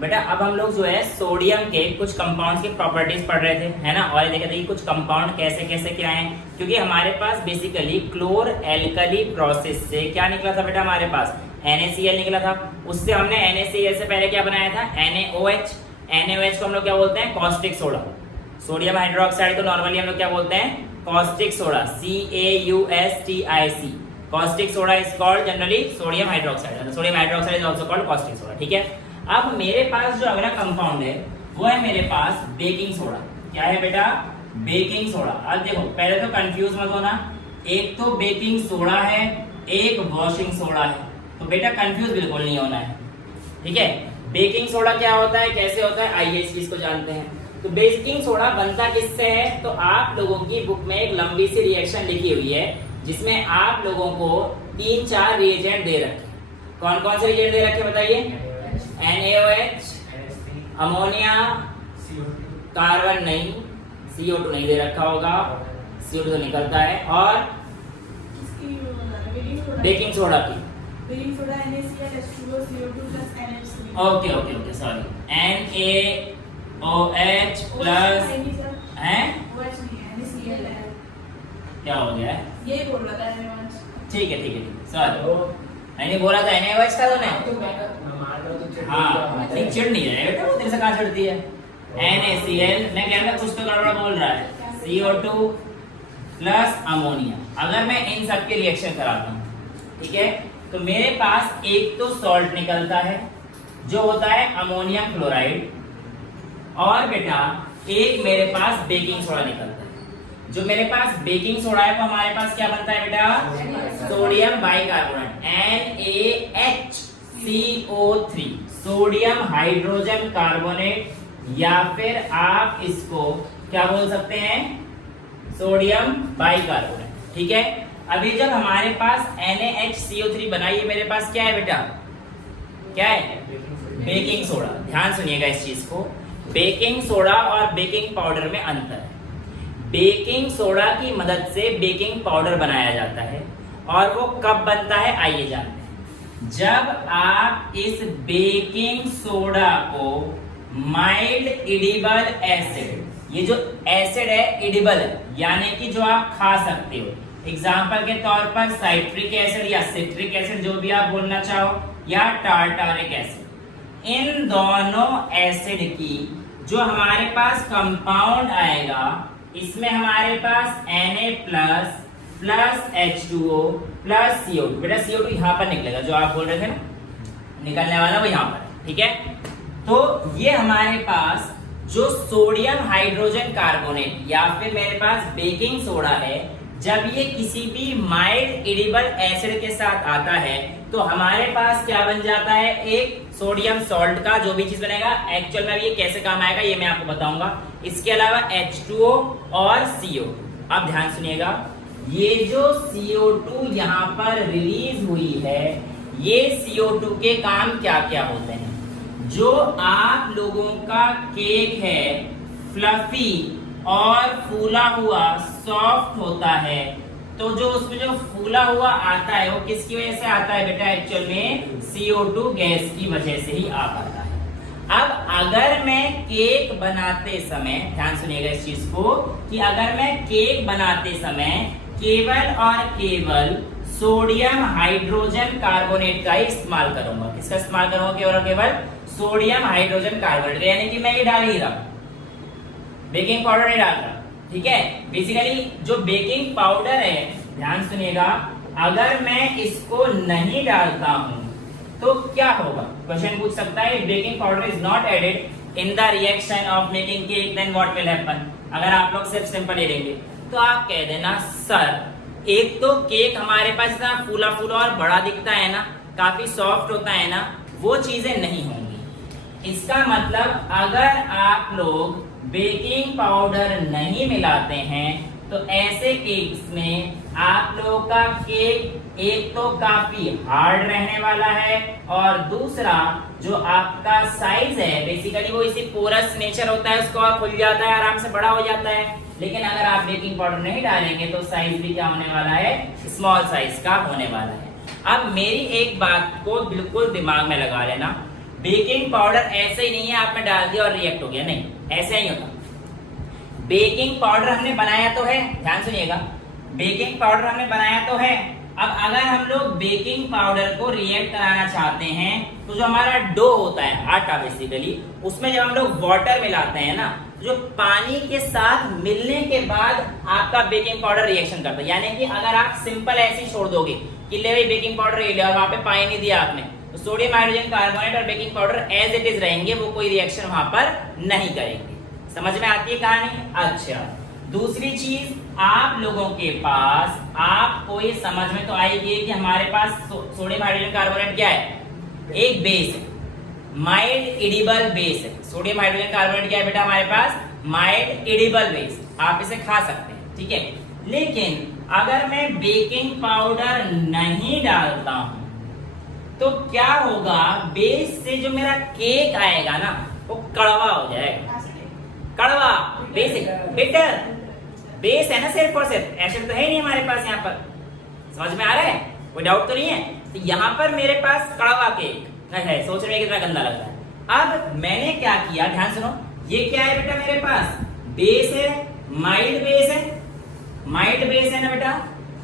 बेटा अब हम लोग जो है सोडियम के कुछ कंपाउंड्स की प्रॉपर्टीज पढ़ रहे थे, है ना। और देखे थे कि कुछ कंपाउंड कैसे कैसे क्या है, क्योंकि हमारे पास बेसिकली क्लोर एल्कली प्रोसेस से क्या निकला था बेटा, हमारे पास NaCl निकला था। उससे हमने NaCl से पहले क्या बनाया था, NaOH। NaOH को हम लोग क्या बोलते हैं, कॉस्टिक सोडा। सोडियम हाइड्रोक्साइड को नॉर्मली हम लोग क्या बोलते हैं, caustic soda, CaUSTic। Caustic soda is called generally sodium hydroxide. Sodium hydroxide is also called caustic soda, ठीक है। अब मेरे पास जो अगला कंपाउंड है वो है मेरे पास बेकिंग सोडा। क्या है बेटा, बेकिंग सोडा। अब देखो पहले तो कंफ्यूज मत होना, एक तो बेकिंग सोडा है, एक वॉशिंग सोडा है, तो बेटा कंफ्यूज बिल्कुल नहीं होना है, ठीक है। बेकिंग सोडा क्या होता है, कैसे होता है, आइए इस चीज को जानते हैं। तो बेकिंग सोडा बनता किससे है, तो आप लोगों की बुक में एक लंबी सी रिएक्शन लिखी हुई है जिसमें आप लोगों को 3-4 रिएजेंट दे रखे। कौन कौन से रिएजेंट दे रखे बताइए, NaOH, अमोनिया, कार्बन नहीं, CO2 नहीं दे रखा होगा, CO2 तो निकलता है, और बेकिंग सोडा की baking soda NaCl H2O CO2 plus NH3। Okay okay okay sorry, NaOH plus है, OH नहीं है, NaCl है। क्या हो गया है, ये बोल रहा था NaOH। ठीक है सॉरी, मैंने बोला था NaOH था तो हाँ नहीं चिढ़ नहीं रहा है बेटा, वो तेरे से कहाँ चिढ़ती है। NaCl मैं कह रहा कुछ तो गड़बड़ बोल रहा है, CO2 प्लस अमोनिया। अगर मैं इन सब के रिएक्शन कराता हूँ, ठीक है, तो मेरे पास एक तो सॉल्ट निकलता है जो होता है अमोनियम क्लोराइड, और बेटा एक मेरे पास बेकिंग सोडा निकलता है। जो मेरे पास बेकिंग सोडा है तो हमारे पास क्या बनता है बेटा, sodium bicarbonate NaHCO3, sodium hydrogen carbonate, या फिर आप इसको क्या बोल सकते हैं, सोडियम बाइकार्बोनेट, ठीक है। अभी जब हमारे पास NaHCO3 बना, ये मेरे पास क्या है बेटा, क्या है, बेकिंग सोडा। ध्यान सुनिएगा इस चीज को, बेकिंग सोडा और बेकिंग पाउडर में अंतर है। बेकिंग सोडा की मदद से बेकिंग पाउडर बनाया जाता है, और वो कब बनता है आइए जानते हैं। जब आप इस बेकिंग सोडा को माइल्ड इडिबल एसिड, ये जो एसिड है इडिबल है, यानी कि जो आप खा सकते हो, एग्जाम्पल के तौर पर साइट्रिक एसिड या सिट्रिक एसिड जो भी आप बोलना चाहो, या टार्टारिक एसिड, इन दोनों एसिड की जो हमारे पास कंपाउंड आएगा, इसमें हमारे पास Na plus H2O plus CO2, बेटा CO2 यहाँ पर निकलेगा, जो आप बोल रहे थे ना निकलने वाला वो यहाँ पर, ठीक है। तो ये हमारे पास जो सोडियम हाइड्रोजन कार्बोनेट या फिर मेरे पास बेकिंग सोडा है, जब ये किसी भी माइल्ड इडिबल एसिड के साथ आता है तो हमारे पास क्या बन जाता है, एक सोडियम सॉल्ट का जो भी चीज बनेगा। एक्चुअल में ये कैसे काम आएगा ये मैं आपको बताऊंगा। इसके अलावा H2O और CO2। अब ध्यान सुनिएगा, ये जो CO2 यहाँ पर रिलीज हुई है, ये CO2 के काम क्या क्या होते हैं। जो आप लोगों का केक है फ्लफी और फूला हुआ सॉफ्ट होता है, तो जो उसमें जो फूला हुआ आता है वो किसकी वजह से आता है बेटा, एक्चुअल में CO2 गैस की वजह से ही आ पाता है। अब अगर मैं केक बनाते समय, ध्यान सुनिएगा इस चीज को, कि अगर मैं केक बनाते समय केवल और केवल सोडियम हाइड्रोजन कार्बोनेट का ही इस्तेमाल करूंगा। किसका इस्तेमाल करूंगा, केवल और केवल सोडियम हाइड्रोजन कार्बोनेट, यानी कि मैं ये डाल ही रहा, बेकिंग पाउडर नहीं डाल रहा, ठीक है। बेसिकली जो बेकिंग पाउडर है, ध्यान सुनिएगा, अगर मैं इसको नहीं डालता हूं तो क्या होगा, क्वेश्चन पूछ सकता है, baking powder is not added in the reaction of making cake, then what will happen. अगर आप लोग सिर्फ सिंपल ले लेंगे तो आप कह देना सर एक तो केक हमारे पास इतना फूला फूला और बड़ा दिखता है ना, काफी सॉफ्ट होता है ना, वो चीजें नहीं होंगी। इसका मतलब अगर आप लोग बेकिंग पाउडर नहीं मिलाते हैं तो ऐसे केक्स में आप लोगों का केक एक तो काफी हार्ड रहने वाला है, और दूसरा जो आपका साइज है बेसिकली वो इसी पोरस नेचर होता है, उसको और खुल जाता है, आराम से बड़ा हो जाता है। लेकिन अगर आप बेकिंग पाउडर नहीं डालेंगे तो साइज भी क्या होने वाला है, स्मॉल साइज का होने वाला है। अब मेरी एक बात को बिल्कुल दिमाग में लगा लेना, बेकिंग पाउडर ऐसे ही नहीं है आपने डाल दिया और रिएक्ट हो गया, नहीं, ऐसे नहीं होता। बेकिंग पाउडर हमने बनाया तो है, ध्यान सुनिएगा, बेकिंग पाउडर हमने बनाया तो है। अब अगर हम लोग बेकिंग पाउडर को रिएक्ट कराना चाहते हैं तो जो हमारा डो होता है, आटा बेसिकली, उसमें जब हम लोग वाटर मिलाते हैं ना, जो पानी के साथ मिलने के बाद आपका बेकिंग पाउडर रिएक्शन करता है। यानी कि अगर आप सिंपल ऐसे ही छोड़ दोगे कि ले भाई बेकिंग पाउडर ये लिया और वहां पे पानी नहीं दिया आपने, तो सोडियम हाइड्रोजन कार्बोनेट और baking powder as it is रहेंगे, वो कोई रिएक्शन वहां पर नहीं करेंगे। समझ में आती है कहानी? अच्छा, दूसरी चीज, आप लोगों के पास, आपको ये समझ में तो आएगी कि हमारे पास सोडियम हाइड्रोजन कार्बोनेट क्या है, एक बेस है, माइल्ड एडिबल बेस है। सोडियम हाइड्रोजन कार्बोनेट क्या है बेटा हमारे पास? माइल्ड एडिबल बेस, आप इसे खा सकते हैं, ठीक है। लेकिन अगर मैं बेकिंग पाउडर नहीं डालता हूं तो क्या होगा, बेस से जो मेरा केक आएगा ना वो कड़वा हो जाएगा। कड़वा, बेसिक, बिटर, बेस है ना सिर्फ और सिर्फ, एसिड तो है नहीं हमारे पास यहाँ पर। समझ में आ रहा है? कोई डाउट तो नहीं है? तो यहाँ पर मेरे पास कड़वा केक है, सोच रहे कितना गंदा लग रहा है। अब मैंने क्या किया, ध्यान सुनो, ये क्या है बेटा मेरे पास? बेस है, माइल्ड बेस है, माइल्ड बेस है ना बेटा।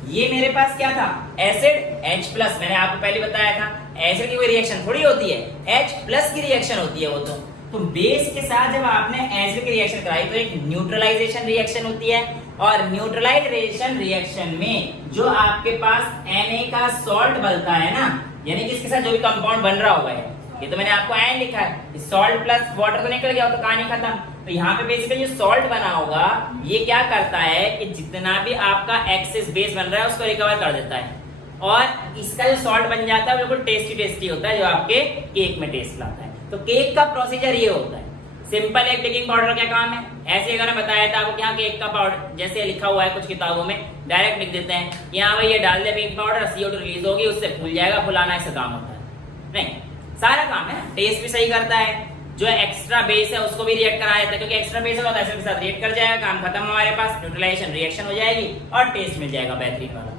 ये मेरे पास क्या था? एसिड H+, मैंने आपको पहले बताया था एसिड की कोई रिएक्शन थोड़ी होती है, H+ की रिएक्शन होती है वो तो बेस के साथ जब आपने एसिड की रिएक्शन कराई तो एक न्यूट्रलाइजेशन रिएक्शन होती है, और न्यूट्रलाइजेशन रिएक्शन में जो आपके पास Na का सॉल्ट बनता है ना, यानी कि इसके साथ जो भी कंपाउंड बन रहा होगा, ये तो मैंने आपको आयन लिखा है, सॉल्ट प्लस वाटर तो निकल गया, तो कहानी खत्म। तो यहाँ पे बेसिकली जो सॉल्ट बना होगा ये क्या करता है कि जितना भी आपका एक्सेस बेस बन रहा है उसको रिकवर कर देता है, और इसका जो सॉल्ट बन जाता है बिल्कुल टेस्टी टेस्टी होता है, जो आपके केक में टेस्ट लाता है। तो केक का प्रोसीजर ये होता है सिंपल। एक बेकिंग पाउडर क्या काम है, ऐसे अगर मैं बताया था आपको, यहाँ केक का पाउडर जैसे लिखा हुआ है कुछ किताबों में डायरेक्ट लिख देते हैं कि हाँ भाई ये डाल दे बेकिंग पाउडर, CO2 रिलीज होगी, उससे फूल जाएगा, फुलाना ऐसा काम होता है। नहीं, सारा काम है, टेस्ट भी सही करता है, जो एक्स्ट्रा बेस है उसको भी रिएक्ट करा देता है, क्योंकि एक्स्ट्रा बेस होगा तो एसिड के साथ रिएक्ट कर जाएगा, काम खत्म, हमारे पास न्यूट्रलाइजेशन रिएक्शन हो जाएगी और टेस्ट मिल जाएगा बेहतरीन वाला।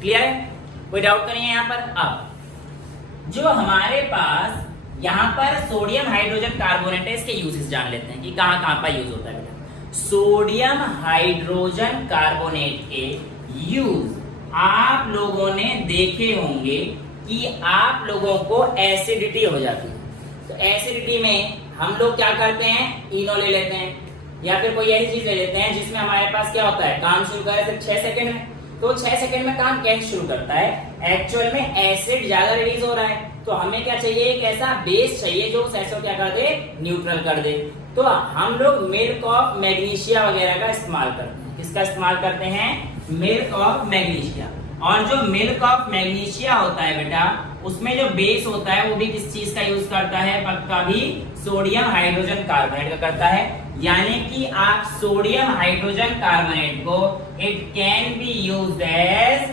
क्लियर है? कोई डाउट तो नहीं है यहाँ पर? अब जो हमारे पास यहाँ पर सोडियम हाइड्रोजन कार्बोनेट है, इसके यूजेस जान लेते हैं कि कहाँ कहाँ पर यूज होता है बेटा। सोडियम हाइड्रोजन कार्बोनेट के यूज आप लोगों ने देखे होंगे कि आप लोगों को एसिडिटी हो जाती है, तो एसिडिटी में हम लोग क्या करते हैं, इनो ले लेते हैं, या फिर कोई ऐसी चीज ले लेते हैं जिसमें हमारे पास क्या होता है, काम शुरू करे सिर्फ 6 सेकंड में, तो 6 सेकंड में काम कैसे शुरू करता है, एक्चुअल में एसिड ज्यादा रिलीज हो रहा है, तो हमें क्या चाहिए, एक ऐसा बेस चाहिए जो उस एसिड को क्या कर दे, न्यूट्रल कर दे। तो हम लोग मिल्क ऑफ मैग्नीशिया वगैरह का इस्तेमाल करते हैं। किसका इस्तेमाल करते हैं? Milk of magnesia. और जो मिल्क ऑफ मैग्नीशिया होता है बेटा, उसमें जो बेस होता है वो भी किस चीज का यूज करता है, पक्का भी सोडियम हाइड्रोजन कार्बोनेट का करता है। यानी कि आप सोडियम हाइड्रोजन कार्बोनेट को it can be used as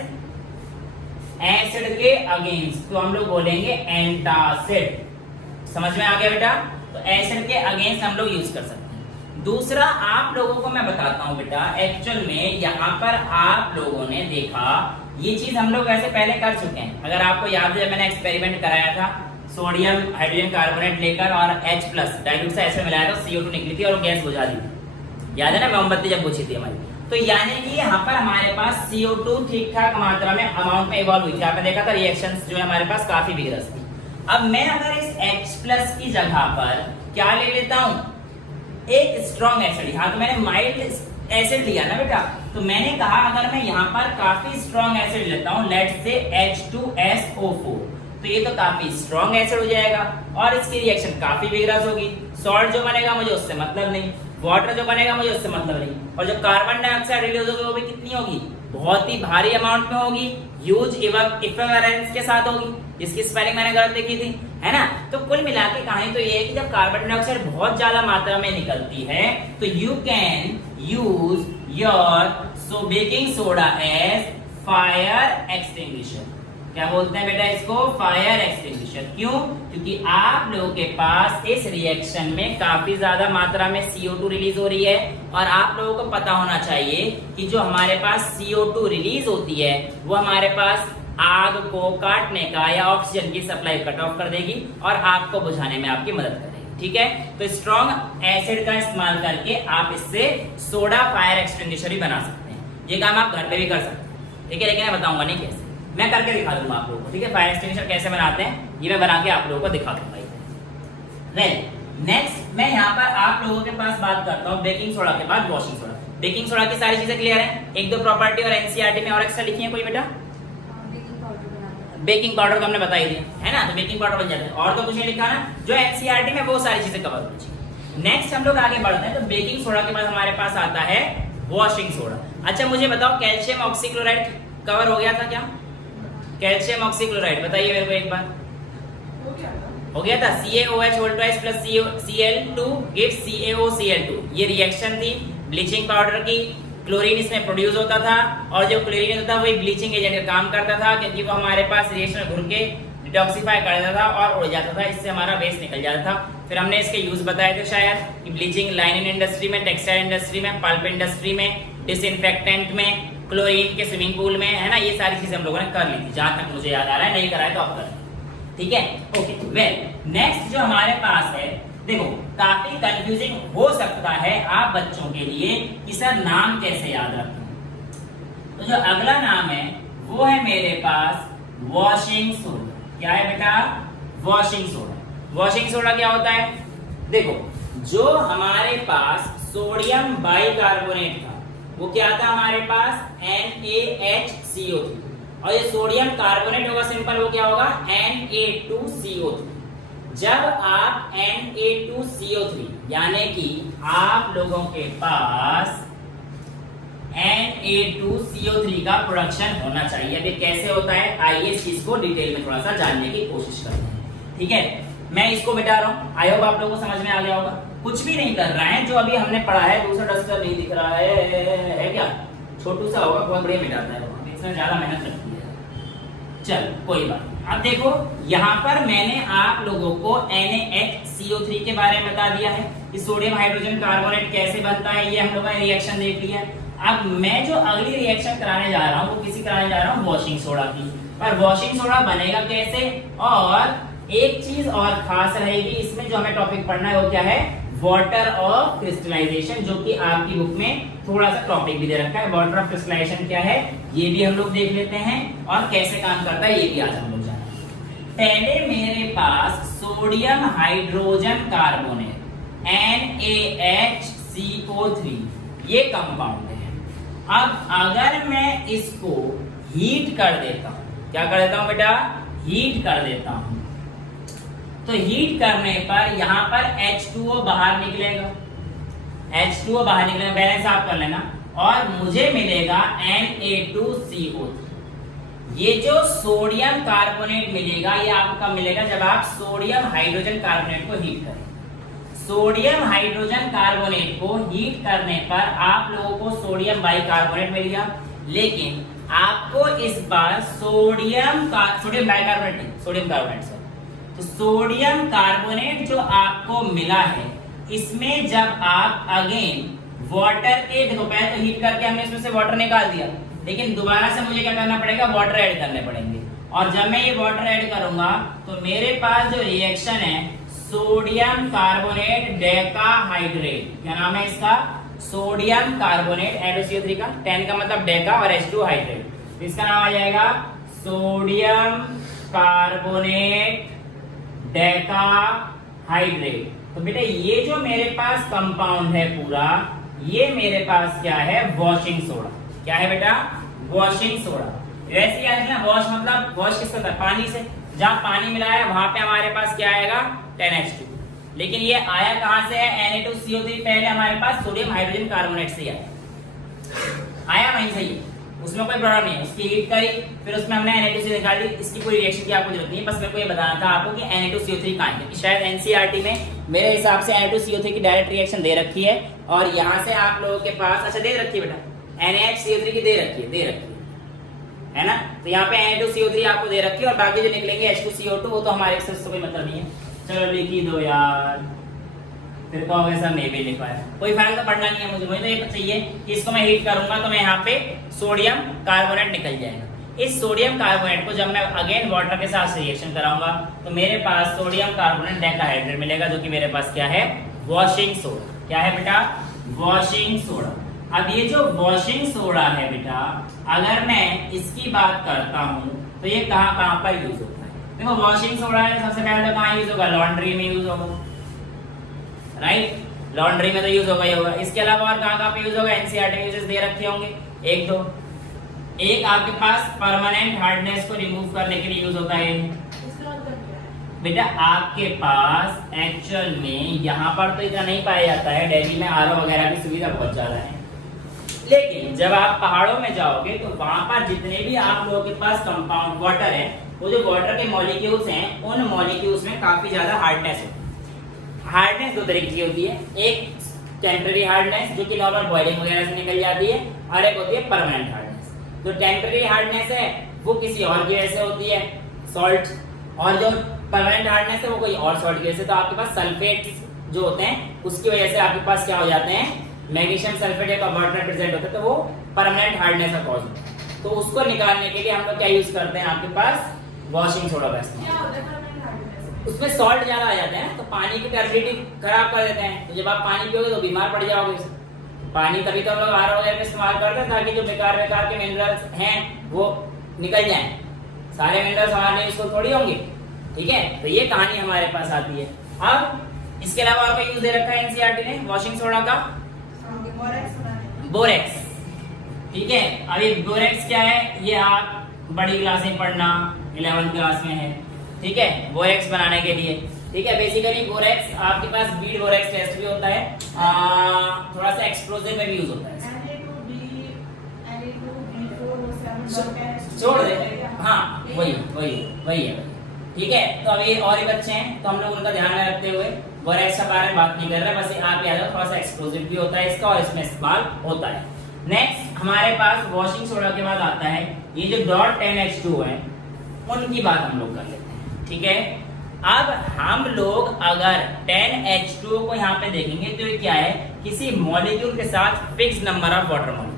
acid के अगेंस्ट, तो हम लोग बोलेंगे एंटासिड। समझ में आ गया बेटा? तो एसिड के अगेंस्ट हम लोग यूज कर सकते हैं। दूसरा आप लोगों को मैं बताता हूं बेटा, एक्चुअल में यहाँ पर आप लोगों ने देखा, ये चीज हम लोग वैसे पहले कर चुके हैं। अगर आपको याद है, मैंने एक्सपेरिमेंट कराया था, सोडियम हाइड्रोजन कार्बोनेट लेकर और H+ डाइल्यूट से एसिड मिलाया था, CO2 निकली थी और गैस बुझा दी थी। याद है ना, मोमबत्ती जब बुझी थी हमारी। तो यानी कि यहाँ पर हमारे पास CO2 ठीक ठाक मात्रा में अमाउंट में इवॉल्व हुई थी। आपने देखा था रिएक्शंस जो है हमारे पास काफी विगरस थी। अब मैं अगर इस H+ की जगह पर क्या ले लेता हूँ, एक स्ट्रॉन्ग एसिड। हाँ, तो मैंने माइल्ड एसिड लिया ना बेटा, तो मैंने कहा अगर मैं यहाँ पर काफी स्ट्रॉन्ग एसिड लेता हूँ, लेट्स से H2SO4, तो ये तो काफी स्ट्रॉन्ग एसिड हो जाएगा और इसकी रिएक्शन काफी विगरस होगी। सॉल्ट जो बनेगा मुझे उससे मतलब नहीं, वाटर जो बनेगा मुझे उससे मतलब नहीं, और जो कार्बन डाइऑक्साइड रिलीज होगी वो भी कितनी होगी, बहुत ही भारी अमाउंट में होगी, ह्यूज इक्विवेलेंस के साथ होगी, जिसकी स्पेलिंग मैंने गलत लिखी थी, है ना। तो कुल मिला के कहानी तो ये है कि जब कार्बन डाइऑक्साइड बहुत ज्यादा मात्रा में निकलती है तो you can use your baking soda as fire extinguisher. क्या बोलते हैं बेटा इसको? Fire extinguisher. क्यों? क्योंकि आप लोगों के पास इस रिएक्शन में काफी ज्यादा मात्रा में CO2 रिलीज हो रही है, और आप लोगों को पता होना चाहिए कि जो हमारे पास CO2 रिलीज होती है वो हमारे पास आग को काटने का या ऑक्सीजन की सप्लाई कट ऑफ कर देगी और आग को बुझाने में आपकी मदद करेगी। ठीक है, तो स्ट्रॉन्ग एसिड का इस्तेमाल करके आप इससे सोडा फायर एक्सटिंग्विशर भी बना सकते हैं। ये काम आप घर पे भी कर सकते हैं। ठीक है, लेकिन मैं बताऊंगा नहीं कैसे, मैं करके दिखा दूंगा आप लोगों को। ठीक है, फायर एक्सटिंग्विशर कैसे बनाते हैं ये मैं बना के आप लोगों को दिखा दूंगा। नेक्स्ट मैं यहाँ पर आप लोगों के पास बात करता हूँ बेकिंग सोडा के बाद वॉशिंग सोडा। बेकिंग सोडा की सारी चीजें क्लियर है? एक दो प्रॉपर्टी और एनसीईआरटी में और एक्स्ट्रा लिखी है कोई बेटा? बेकिंग पाउडर को हमने बता ही दिया है ना, तो बेकिंग पाउडर बन जाता है। और तो कुछ नहीं लिखा ना, जो एनसीईआरटी में वो सारी चीजें कवर होनी चाहिए। नेक्स्ट हम लोग आगे बढ़ते हैं, तो बेकिंग सोडा के बाद हमारे पास आता है वॉशिंग सोडा। अच्छा मुझे बताओ, कैल्शियम ऑक्सीक्लोराइड कवर हो गया था क्या? कैल्शियम ऑक्सीक्लोराइड बताइए मेरे को एक बार। हो गया था। CaOH plus Cl2 gives CaOCl2। ये रिएक्शन थी ब्लीचिंग पाउडर की। क्लोरीन इसमें प्रोड्यूस होता था और जो क्लोरीन होता था वही ब्लीचिंग एजेंट का काम करता था, क्योंकि वो हमारे पास रिएक्शन में घुल के डिटॉक्सिफाई कर देता था और उड़ जाता था, इससे हमारा वेस्ट निकल जाता था। फिर हमने इसके यूज बताए थे शायद कि ब्लीचिंग लाइनिंग इंडस्ट्री में, टेक्सटाइल इंडस्ट्री में, पल्प इंडस्ट्री में, डिसइंफेक्टेंट में, क्लोरीन के स्विमिंग पूल में, है ना। ये सारी चीजें हम लोगों ने कर ली थी, जहां तक मुझे याद आ रहा है। नहीं कराए तो आप करें। ठीक है, ओके। वेल नेक्स्ट जो हमारे पास है, देखो काफी कंफ्यूजिंग हो सकता है आप बच्चों के लिए कि सर नाम कैसे याद रखें। तो जो अगला नाम है वो है मेरे पास वॉशिंग सोडा। क्या है बेटा? Washing soda. वॉशिंग सोडा क्या होता है? देखो जो हमारे पास सोडियम बाइकार्बोनेट था वो क्या था हमारे पास? NaHCO3। और ये सोडियम कार्बोनेट होगा सिंपल, वो क्या होगा? Na2CO3। जब आप Na2CO3 यानी कि आप लोगों के पास Na2CO3 का प्रोडक्शन होना चाहिए। अभी कैसे होता है आइए इस चीज को डिटेल में थोड़ा सा जानने की कोशिश करते हैं। ठीक है, मैं इसको मिटा रहा हूँ। आई होप आप लोगों को समझ में आ गया होगा। कुछ भी नहीं कर रहा है, जो अभी हमने पढ़ा है। दूसरा डस्टर नहीं दिख रहा है क्या? छोटू सा होगा, बहुत बढ़िया मिटाता है, इसमें ज्यादा मेहनत लगती है। चल कोई बात। अब देखो यहाँ पर मैंने आप लोगों को NaHCO3 के बारे में बता दिया है कि सोडियम हाइड्रोजन कार्बोनेट कैसे बनता है, ये हम लोगों ने रिएक्शन देख लिया। अब मैं जो अगली रिएक्शन कराने जा रहा हूँ वो किसी कराने जा रहा हूँ? वॉशिंग सोडा की। पर वॉशिंग सोडा बनेगा कैसे? और एक चीज और खास रहेगी इसमें, जो हमें टॉपिक पढ़ना है वो क्या है? वाटर ऑफ क्रिस्टलाइजेशन, जो कि आपकी बुक में थोड़ा सा टॉपिक भी दे रखा है। वाटर ऑफ क्रिस्टलाइजेशन क्या है ये भी हम लोग देख लेते हैं, और कैसे काम करता है ये भी आज हम लोग जानेंगे। पहले मेरे पास सोडियम हाइड्रोजन कार्बोनेट NaHCO3 ये कंपाउंड है। अब अगर मैं इसको हीट कर देता हूं, क्या कर देता हूं बेटा? हीट कर देता हूं, तो हीट करने पर यहां पर H2O बाहर निकलेगा। H2O बाहर निकलेगा, बैलेंस आप कर लेना, और मुझे मिलेगा Na2CO3। ये जो सोडियम कार्बोनेट मिलेगा ये आपका मिलेगा जब आप सोडियम हाइड्रोजन कार्बोनेट को हीट करें। सोडियम हाइड्रोजन कार्बोनेट को हीट करने पर आप लोगों को सोडियम बाइकार्बोनेट मिल गया, लेकिन आपको इस बार सोडियम बाइकार्बोनेट, सोडियम कार्बोनेट से, तो सोडियम कार्बोनेट जो आपको मिला है इसमें जब आप अगेन वाटर के, देखो पहले तो हीट करके हमने इसमें से वाटर निकाल दिया, लेकिन दोबारा से मुझे क्या करना पड़ेगा? वाटर ऐड करने पड़ेंगे। और जब मैं ये वाटर ऐड करूंगा तो मेरे पास जो रिएक्शन है सोडियम कार्बोनेट डेकाहाइड्रेट, क्या नाम है इसका? सोडियम कार्बोनेट Na2CO3 का, 10 का मतलब डेका और H2 हाइड्रेट, तो इसका नाम आ जाएगा सोडियम कार्बोनेट डेकाहाइड्रेट। तो बेटा ये जो मेरे पास कंपाउंड है पूरा, ये मेरे पास क्या है? Washing soda. क्या है बेटा? Washing soda. वैसे याद रखना, वॉश मतलब वॉश किससे होता है? पानी से। जहां पानी मिला है वहां पे हमारे पास क्या आएगा? 10H2। लेकिन ये आया कहां से है? Na2CO3 पहले हमारे पास सोडियम हाइड्रोजन कार्बोनेट से आया वहीं से ही, उसमें कोई प्रॉब्लम नहीं है। उसकी हीट करी, फिर उसमें हमने Na2CO3 निकाल दी। इसकी कोई रिएक्शन की आपको जरूरत नहीं है, बस मेरे को ये बताना था आपको कि Na2CO3 कहां है। शायद एनसीईआरटी में मेरे हिसाब से Na2CO3 की डायरेक्ट रिएक्शन दे रखी है, और यहाँ से आप लोगों के पास, अच्छा दे रखी है बेटा, NaHCO3 की दे रखी है ना। तो यहाँ पे Na2CO3 आपको दे रखी है, और बाकी जो निकलेंगे H2CO2 वो तो हमारे से कोई मतलब नहीं है। चलो लिख ही दो यार, फिर कहोगे सर नहीं भी लिखा है, कोई फर्क तो पड़ना नहीं है मुझे तो ये चाहिए कि इसको मैं हीट करूंगा तो मैं यहाँ पे सोडियम कार्बोनेट निकल जाएगा। इस सोडियम कार्बोनेट को जब मैं अगेन वाटर के साथ रिएक्शन कराऊंगा तो मेरे पास सोडियम कार्बोनेट डेकाहाइड्रेट मिलेगा, जो कि मेरे पास क्या है, वॉशिंग सोडा। क्या है बेटा, वॉशिंग सोडा। अब ये जो वॉशिंग सोडा है बेटा, अगर मैं इसकी बात करता हूँ तो ये कहाँ कहाँ पर यूज होता है। देखो वॉशिंग सोडा है, सबसे पहले तो कहाँ यूज होगा, लॉन्ड्री में यूज होगा, राइट, लॉन्ड्री में तो यूज होगा ही होगा। इसके अलावा और कहाँ कहाँ पे यूज होगा, एनसीईआरटी यूजेस दे रखे होंगे एक दो। एक आपके पास परमानेंट हार्डनेस को रिमूव करने के लिए यूज होता है इसका मतलब क्या है? बेटा। आपके पास एक्चुअल में यहाँ पर तो इतना नहीं पाया जाता है, दिल्ली में आरओ वगैरह की सुविधा बहुत ज्यादा है, लेकिन जब आप पहाड़ों में जाओगे तो वहां पर जितने भी आप लोगों के पास कंपाउंड वाटर है, वो जो वाटर के मॉलिक्यूल्स हैं, उन मॉलिक्यूल्स में काफी ज्यादा हार्डनेस होती है। हार्डनेस दो तरीके की होती है, एक टेम्पररी हार्डनेस जो कि नॉर्मल बॉइलिंग वगैरह से निकल जाती है, और एक होती है परमानेंट हार्डनेस। जो टेम्पररी हार्डनेस है वो किसी और की वजह से होती है, सॉल्ट, और जो परमानेंट हार्डनेस है वो कोई और सॉल्ट की वजह से। तो आपके पास सल्फेट्स जो होते हैं उसकी वजह से आपके पास क्या हो जाते हैं, मैग्नीशियम सल्फेट का वाटर प्रेजेंट होता है, तो वो परमानेंट हार्डनेस का कॉज होता है। तो उसको निकालने के लिए हम लोग क्या यूज करते हैं, आपके पास वॉशिंग सोडा का इस्तेमाल। क्या होता है permanent hardness? उसमें सॉल्ट ज्यादा आ जाते हैं तो पानी की टर्बिडिटी खराब कर देते हैं, तो जब आप पानी पियोगे तो बीमार पड़ जाओगे। पानी तभी तो हम लोग आरओ वगैरह में इस्तेमाल करते हैं ताकि जो बेकार के मिनरल्स हैं वो निकल जाएं। सारे मिनरल्स हमारे इसको थोड़ी होंगे, ठीक है। तो ये कहानी हमारे पास आती है। अब इसके अलावा और कोई यूज दे रखा है एनसीईआरटी ने वॉशिंग सोडा का, बोरेक्स बनाने में। बोरेक्स, ठीक है। अब ये बोरेक्स क्या है, ये आप बड़ी क्लास में पढ़ना, 11th क्लास में है, ठीक है, बोरेक्स बनाने के लिए, ठीक है। बेसिकली बोरेक्स आपके पास बीड बोरेक्स टेस्ट भी होता है, थोड़ा सा एक्सप्लोजिव में भी यूज होता है। छोड़ दे, हाँ वही है, ठीक है। तो अभी और ही बच्चे हैं तो हम लोग उनका ध्यान में रखते हुए बोरेक्स के बारे में बात नहीं कर रहे, बस आप याद रखो थोड़ा सा एक्सप्लोजिव भी होता है इसका और इसमें इस्तेमाल होता है। नेक्स्ट हमारे पास वॉशिंग सोडा के बाद आता है ये जो .10H2 है, उनकी बात हम लोग कर लेते हैं, ठीक है। अब हम लोग अगर 10H2 को यहाँ पे देखेंगे तो ये क्या है, किसी मॉलिक्यूल के साथ fix number of water molecule.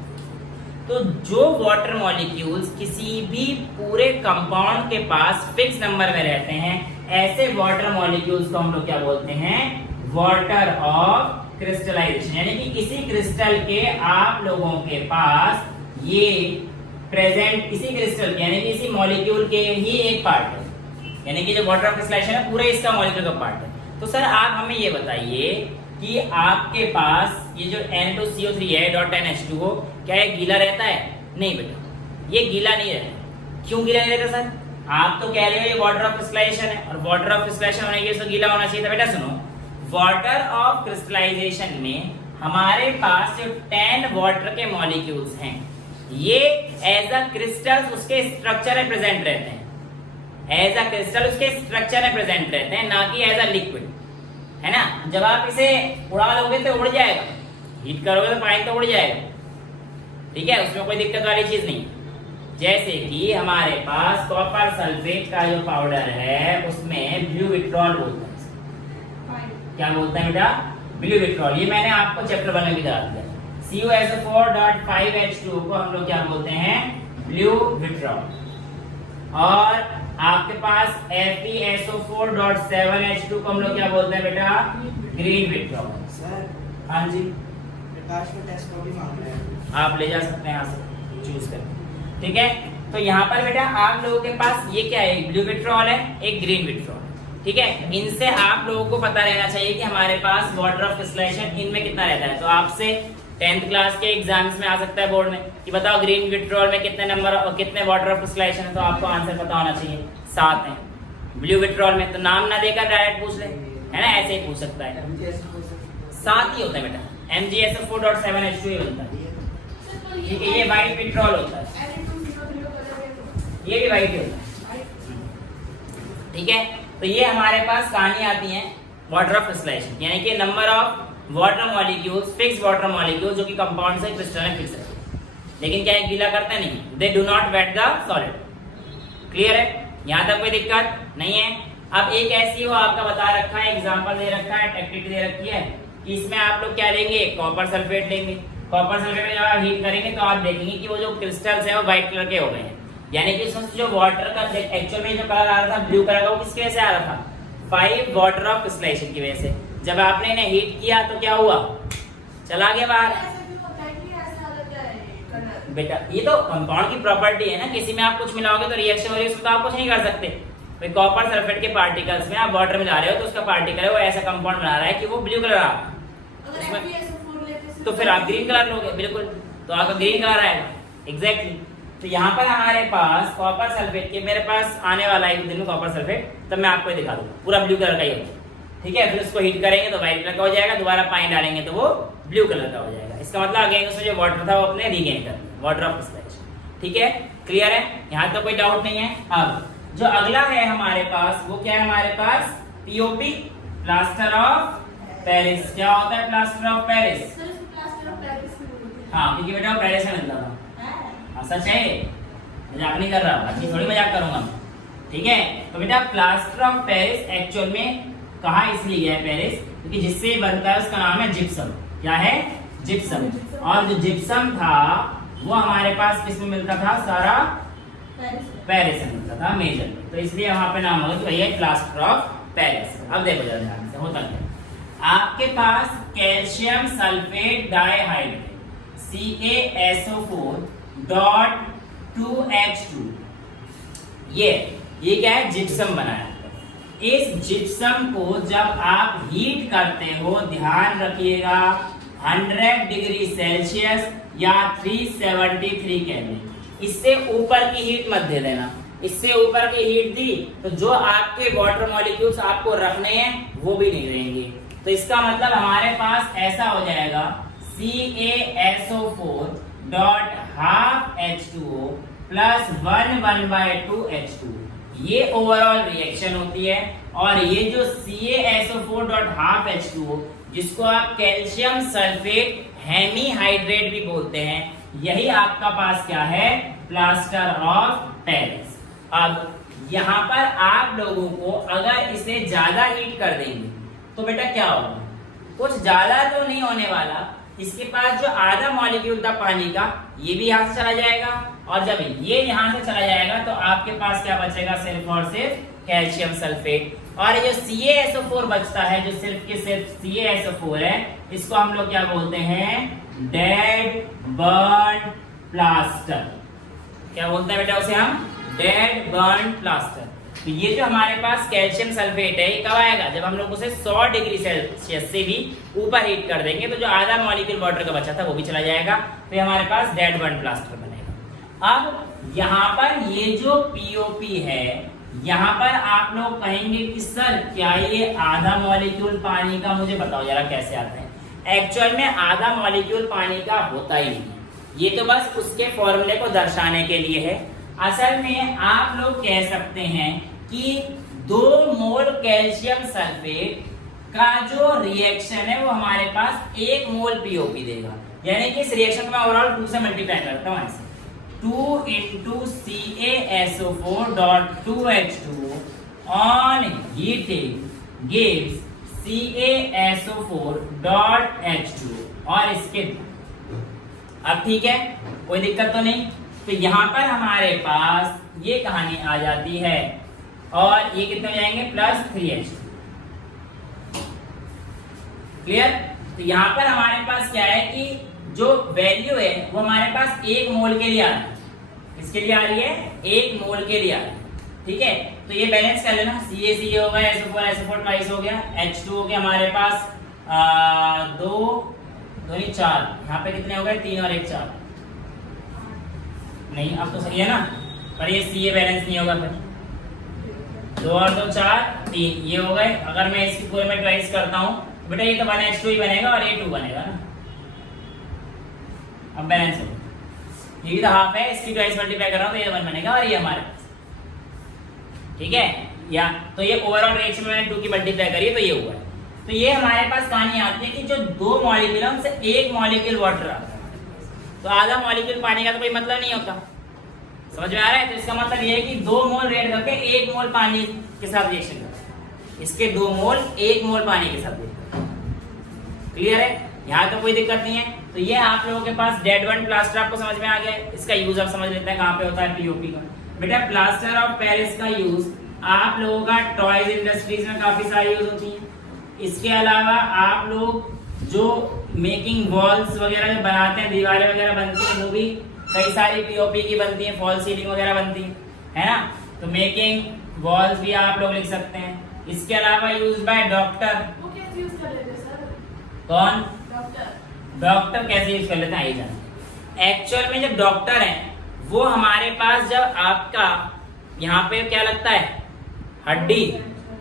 तो जो वाटर मॉलिक्यूल्स किसी भी पूरे कंपाउंड के पास फिक्स नंबर में रहते हैं, ऐसे वाटर मॉलिक्यूल्स को हम लोग क्या बोलते हैं, वाटर ऑफ क्रिस्टलाइजेशन। यानी कि किसी क्रिस्टल के आप लोगों के पास ये प्रेजेंट, किसी क्रिस्टल के यानी कि इसी मॉलिक्यूल के ही एक पार्ट है, यानी कि जो वाटर ऑफ क्रिस्टलाइजेशन है पूरे इसका मॉलिक्यूल का पार्ट है। तो सर आप हमें ये बताइए कि आपके पास ये जो N2CO3 है .10H2O, क्या ये गीला रहता है? नहीं बेटा, ये गीला नहीं रहता। क्यों गीला नहीं रहता सर? आप तो कह रहे हो ये वाटर ऑफ क्रिस्टलाइजेशन है, और वाटर ऑफ क्रिस्टलाइजेशन होने के लिए गीला होना चाहिए था। बेटा सुनो, वाटर ऑफ क्रिस्टलाइजेशन में हमारे पास जो 10 वाटर के मॉलिक्यूल्स हैं, ये एज अ क्रिस्टल उसके स्ट्रक्चर में प्रेजेंट रहते हैं, एज अ क्रिस्टल उसके स्ट्रक्चर में प्रेजेंट रहते हैं, ना कि एज अ लिक्विड, है ना। जब आप इसे उड़ा लोगे तो उड़ जाएगा, हीट करोगे तो पानी तो उड़ जाएगा, ठीक है, उसमें कोई दिक्कत वाली चीज नहीं। जैसे कि हमारे पास कॉपर सल्फेट का जो पाउडर है उसमें ब्लू विट्रॉल बोलते हैं। क्या बोलते हैं बेटा? Blue vitriol. ये मैंने आपको चैप्टर 1 में भी बता दिया। CuSO4.5H2 को हम लोग क्या बोलते हैं? Blue vitriol. और आपके पास FeSO4.7H2 को हम लोग क्या बोलते हैं बेटा? Green vitriol. सर, हाँ जी, प्रकाश में टेस्ट को भी मांग रहे हैं। आप ले जा सकते हैं यहाँ से चूज करके, ठीक है। तो यहाँ पर बेटा आप लोगों के पास ये क्या है, ब्लू विट्रॉल है, एक ग्रीन विट्रॉल, ठीक है। इनसे आप लोगों को पता रहना चाहिए कि हमारे पास वाटर ऑफ क्रिस्टलाइजेशन इनमें कितना रहता है। तो आपसे 10th क्लास के एग्जाम्स में आ सकता है बोर्ड में कि बताओ ग्रीन विट्रॉल में कितने नंबर और कितने वाटर ऑफ क्रिस्टलाइजेशन है, तो आपको आंसर पता होना चाहिए। 7 है। ब्लू विट्रॉल में तो नाम ना देकर डायरेक्ट पूछ ले, है ना, ऐसे ही पूछ सकता है। 7 ही होता है बेटा, MgSO4.7H2 ही बनता है, ठीक है। ये व्हाइट विट्रॉल होता है, ये भी व्हाइट होता है, ठीक है। तो ये हमारे पास कहानी आती है वाटर ऑफ क्रिस्टलाइजेशन, यानी कि number of water molecules, fix water molecules जो कि कंपाउंड से क्रिस्टल में फिक्स रहते हैं, लेकिन क्या गीला करते नहीं, they do not wet the solid. Clear है? यहाँ तक कोई दिक्कत नहीं है। अब एक ऐसी हो आपका बता रखा है, एग्जांपल दे रखा है, एक्टिविटी दे रखी है कि इसमें आप लोग क्या लेंगे, कॉपर सल्फेट लेंगे। कॉपर सल्फेट में जब आप हीट करेंगे तो आप देखेंगे कि वो जो क्रिस्टल्स हैं वो व्हाइट कलर के हो गए हैं। यानी कि इसमें जो वाटर का एक्चुअल में जो कलर आ रहा था ब्लू कलर का, वो किसकी वजह से आ रहा था? 5 वाटर ऑफ क्रिस्टलाइजेशन की वजह से। जब आपने इन्हें हीट किया तो क्या हुआ? चला गया बाहर। ऐसे भी होता है कि ऐसा लगता है कलर। बेटा ये तो कंपाउंड की प्रॉपर्टी है ना, किसी में आप कुछ मिलाओगे तो रिएक्शन हो रही है, उसको तो आप कुछ नहीं कर सकते। भाई कॉपर सल्फेट के पार्टिकल्स में आप वाटर मिला रहे हो तो उसका पार्टिकल है वो ऐसा कंपाउंड बना रहा है कि वो ब्लू कलर आ रहा है, अगर उसमें- FeSO4 लेते तो फिर आप ग्रीन कलर लोगे, बिल्कुल, तो आपका ग्रीन कलर आएगा। एग्जैक्टली। तो यहाँ पर हमारे पास कॉपर सल्फेट के, मेरे पास आने वाला है एक दिन में कॉपर सल्फेट, तब मैं आपको दिखा दूंगा, पूरा ब्लू कलर का ही होगा, ठीक है। फिर उसको हीट करेंगे तो व्हाइट कलर का हो जाएगा, दोबारा पानी डालेंगे तो वो ब्लू कलर का हो जाएगा। इसका मतलब अगेन उसमें जो वाटर था वो अपने रीगेन कर दिया, वाटर ऑफ क्रिस्टलाइजेशन। ठीक है, क्लियर है, यहाँ तो कोई डाउट नहीं है। अब जो अगला है हमारे पास वो क्या है? हमारे पास पीओपी, प्लास्टर ऑफ पेरिस। क्या होता है प्लास्टर ऑफ पेरिस? सर इसको प्लास्टर ऑफ पेरिस में बोलते हैं। हाँ, क्योंकि बेटा वो पेरिस में मिलता था। हाँ, सच है, मजाक नहीं कर रहा, अच्छी थोड़ी मजाक करूंगा मैं, ठीक है। तो बेटा प्लास्टर ऑफ पेरिस एक्चुअल में कहा इसलिए गया है पेरिस, क्योंकि जिससे बनता है उसका नाम है जिप्सम। क्या है? जिप्सम। और जो जिप्सम था वो हमारे पास किस में मिलता था? सारा पेरिस में मिलता था मेजर में, तो इसलिए वहां पे नाम होगा कि भैया प्लास्टर ऑफ पेरिस। अब देखो जरा ध्यान से होता क्या, आपके पास calcium sulphate dihydrate CaSO4 dot 2H2, ये क्या है? जिप्सम बनाया। इस जिप्सम को जब आप हीट करते हो, ध्यान रखिएगा 100 डिग्री सेल्सियस या 373 केल्विन, इससे ऊपर की हीट मत दे देना। इससे ऊपर की हीट दी तो जो आपके वाटर मॉलिक्यूल्स आपको रखने हैं वो भी नहीं रहेंगे। तो इसका मतलब हमारे पास ऐसा हो जाएगा CaSO4 dot half H2O plus 1/2 H2। ये ओवरऑल रिएक्शन होती है। और ये जो CaSO4 डॉट हाफ H2O, जिसको आप कैल्शियम सल्फेट हेमीहाइड्रेट भी बोलते हैं, यही आपका पास क्या है? Plaster of Paris. अब यहाँ पर आप लोगों को अगर इसे ज्यादा हीट कर देंगे तो बेटा क्या होगा? कुछ ज्यादा तो नहीं होने वाला, इसके पास जो आधा मॉलिक्यूल था पानी का ये भी यहाँ से चला जाएगा, और जब ये यहाँ से चला जाएगा तो आपके पास क्या बचेगा? सिर्फ और सिर्फ कैल्शियम सल्फेट। और ये जो CaSO4 बचता है, जो सिर्फ के सिर्फ CaSO4 है, इसको हम लोग क्या बोलते हैं? Dead burn plaster. क्या बोलते हैं बेटा उसे हम? Dead burn plaster. तो ये जो हमारे पास कैल्शियम सल्फेट है ये कब आएगा? जब हम लोग उसे 100 डिग्री सेल्सियस से भी ऊपर हीट कर देंगे तो जो आधा मॉलिक्यूल वाटर का बचा था वो भी चला जाएगा, तो हमारे पास डेड बर्न प्लास्टर बनेगा। अब यहाँ पर ये जो पीओपी है, यहाँ पर आप लोग कहेंगे कि सर क्या ये आधा मॉलिक्यूल पानी का? मुझे बताओ जरा कैसे आता है। एक्चुअल में आधा मॉलिक्यूल पानी का होता ही नहीं, ये तो बस उसके फॉर्मूले को दर्शाने के लिए है। असल में आप लोग कह सकते हैं कि 2 मोल कैल्शियम सल्फेट का जो रिएक्शन है वो हमारे पास 1 मोल पीओपी देगा। यानी कि इस रिएक्शन को मैं ओवरऑल 2 से मल्टीप्लाई करता हूँ, ऐसे 2 into CaSO4 dot 2H2 on heating gives CaSO4 dot H2 और इसके, अब ठीक है, कोई दिक्कत तो नहीं। तो यहाँ पर हमारे पास ये कहानी आ जाती है और ये कितने हो जाएंगे? Plus 3H2। क्लियर? तो यहाँ पर हमारे पास क्या है कि जो वैल्यू है वो हमारे पास 1 मोल के लिए आ रही है। किसके लिए आ रही है? 1 मोल के लिए आ रही है। ठीक है, तो ये बैलेंस कर लेना, CaCa हो गया, SO4 ट्वाइस हो गया, H2 हो गया हमारे पास 2 2 4, यहाँ पे कितने हो गए? 3 और 1 4। नहीं, अब तो सही है ना, पर ये Ca बैलेंस नहीं होगा, फिर 2 और 2 4 3 ये हो गए। अगर मैं इसकी पूरे में ट्वाइस करता हूँ तो बेटा ये तो 1H2 ही बनेगा और ये 2 बनेगा ना। अब बैलेंस हो, ये भी तो हाफ है, इसकी ट्वाइस मल्टीप्लाई कर रहा हूँ तो ये 1 बनेगा और ये हमारे पास, ठीक है। या तो ये ओवरऑल रिएक्शन में 2 की मल्टीप्लाई करिए तो ये हुआ है। तो ये हमारे पास कहानी आती है कि जो 2 मॉलिक्यूल है उनसे 1 मॉलिक्यूल वाटर आता है, तो आधा मॉलिक्यूल पानी का तो कोई मतलब नहीं होता। समझ में आ रहा है? तो इसका मतलब ये है कि 2 मोल रेड करके 1 मोल पानी के साथ रिएक्शन करता है, इसके 2 मोल 1 मोल पानी के साथ। क्लियर है? यहाँ तो कोई दिक्कत नहीं है। तो ये आप लोगों के पास डेड बर्न प्लास्टर आपको समझ में आ गया है। इसका यूज आप समझ लेते हैं कहाँ पे होता है, पीओपी का। बेटा प्लास्टर ऑफ पेरिस का यूज आप लोगों का टॉयज इंडस्ट्रीज में काफी सारी यूज होती है। इसके अलावा आप लोग जो मेकिंग वॉल्स वगैरह जो बनाते हैं, दीवारें वगैरह बनती हैं, वो भी कई सारी पीओपी की बनती है, फॉल सीलिंग वगैरह बनती है ना। तो मेकिंग वॉल्स भी आप लोग लिख सकते हैं। इसके अलावा यूज बाय डॉक्टर, वो कैसे यूज कर लेते हैं सर? कौन डॉक्टर। डॉक्टर कैसे यूज कर लेते हैं, आइए जानते हैं। एक्चुअल में जब डॉक्टर है वो हमारे पास जब आपका यहाँ पे क्या लगता है, हड्डी